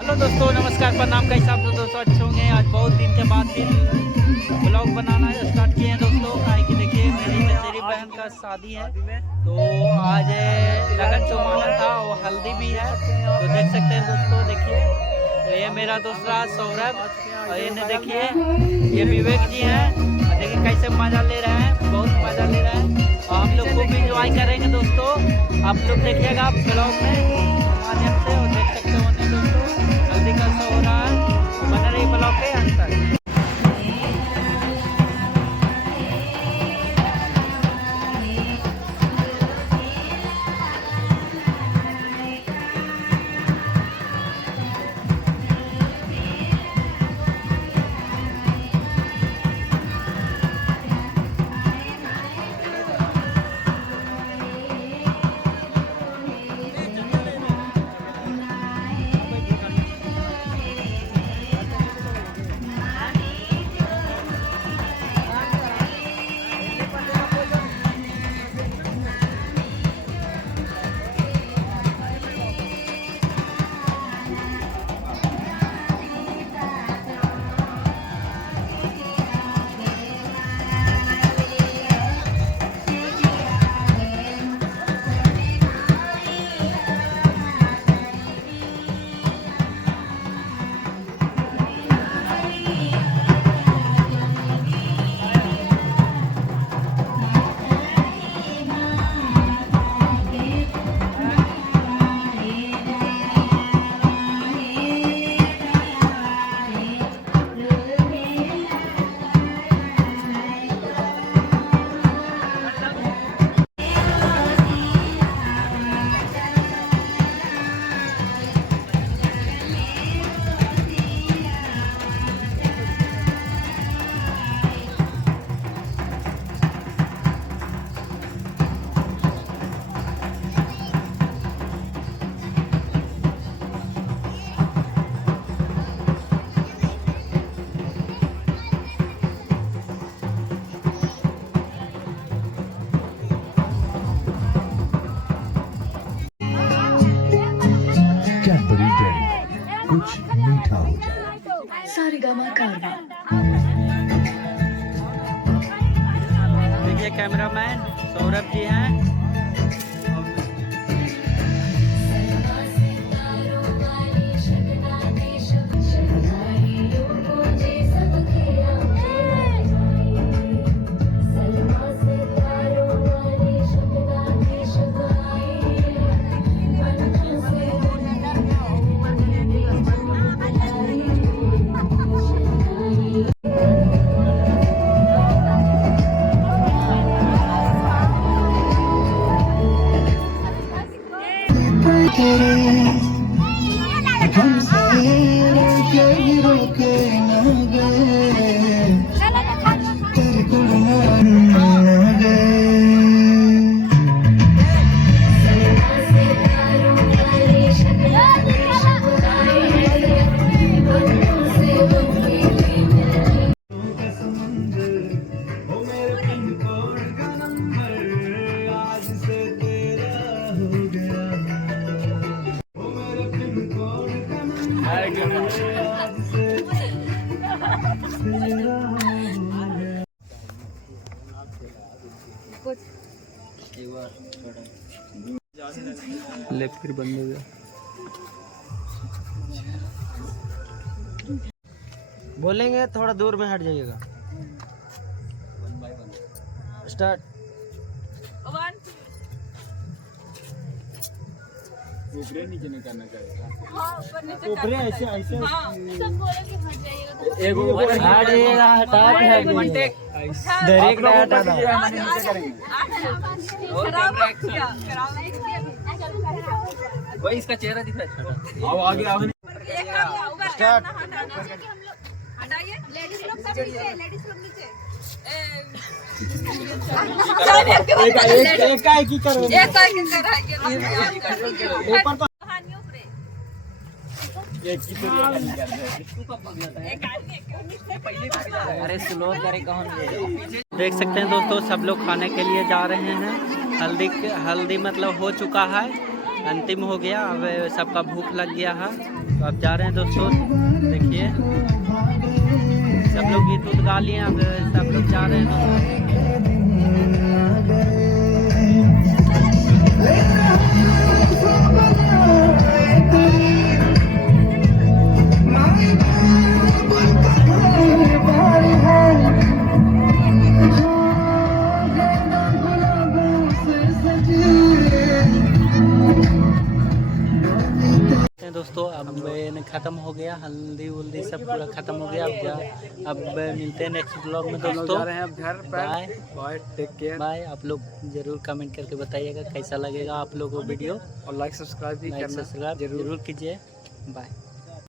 Hello दोस्तों, नमस्कार, प्रणाम। कैसे आप दोस्तों अच्छे होंगे। आज बहुत दिन के बाद ब्लॉग बनाना स्टार्ट किए हैं दोस्तों। काहे कि देखिए मेरी चचेरी बहन का शादी है, तो आज लगन चौमाना था और हल्दी भी है। तो देख सकते हैं दोस्तों, देखिए तो ये मेरा दूसरा सौरभ और ये देखिए ये विवेक जी हैं। और देखिए कैसे मज़ा ले रहे हैं, बहुत मज़ा ले रहे हैं और हम लोग खूब इंजॉय करेंगे दोस्तों। आप लोग देखिएगा ब्लॉग में माध्यम से और देख सकते हो दोस्तों जल्दी का शो हो रहा है। बना रही ब्लॉग के अंत तक। कैडबरी डेयरी, कुछ मीठा हो जाए। सारेगामा कारवा। देखिए कैमरामैन सौरभ जी हैं। ले फिर बंद हो गया। बोलेंगे थोड़ा दूर में हट जाइएगा। स्टार्ट। ऊपर नीचे नहीं करना चाहिए। ऊपर ऐसे ऐसे सब बोले कि हट जाइएगा। एक ऊपर हट जाइएगा, हटा है डायरेक्ट हटा दो। नीचे करेंगे। भाई इसका चेहरा दिख रहा है। आओ आगे आओ। स्टार्ट। हटाइए। लेडीज लोग सब नीचे, लेडीज लोग नीचे। एक काय की करो। एक काय की कराएंगे। ऊपर तो एक की तो अरे स्लो करे कौन। देख सकते हैं दोस्तों, सब लोग खाने के लिए जा रहे हैं। हल्दी मतलब हो चुका है अंतिम हो गया। अब सबका भूख लग गया है, तो अब जा रहे हैं दोस्तों। देखिए सब लोग गीत उत गा लिए, अब सब लोग जा रहे हैं दोस्तों। अब ख़त्म हो गया, हल्दी वल्दी सब पूरा ख़त्म हो गया। अब मिलते हैं नेक्स्ट ब्लॉग में दोस्तों। जा रहे हैं अब घर पर। Bye bye, take care. Bye. आप लोग ज़रूर कमेंट करके बताइएगा कैसा लगेगा आप लोगों को वीडियो, और लाइक सब्सक्राइब भी करना जरूर कीजिए। बाय।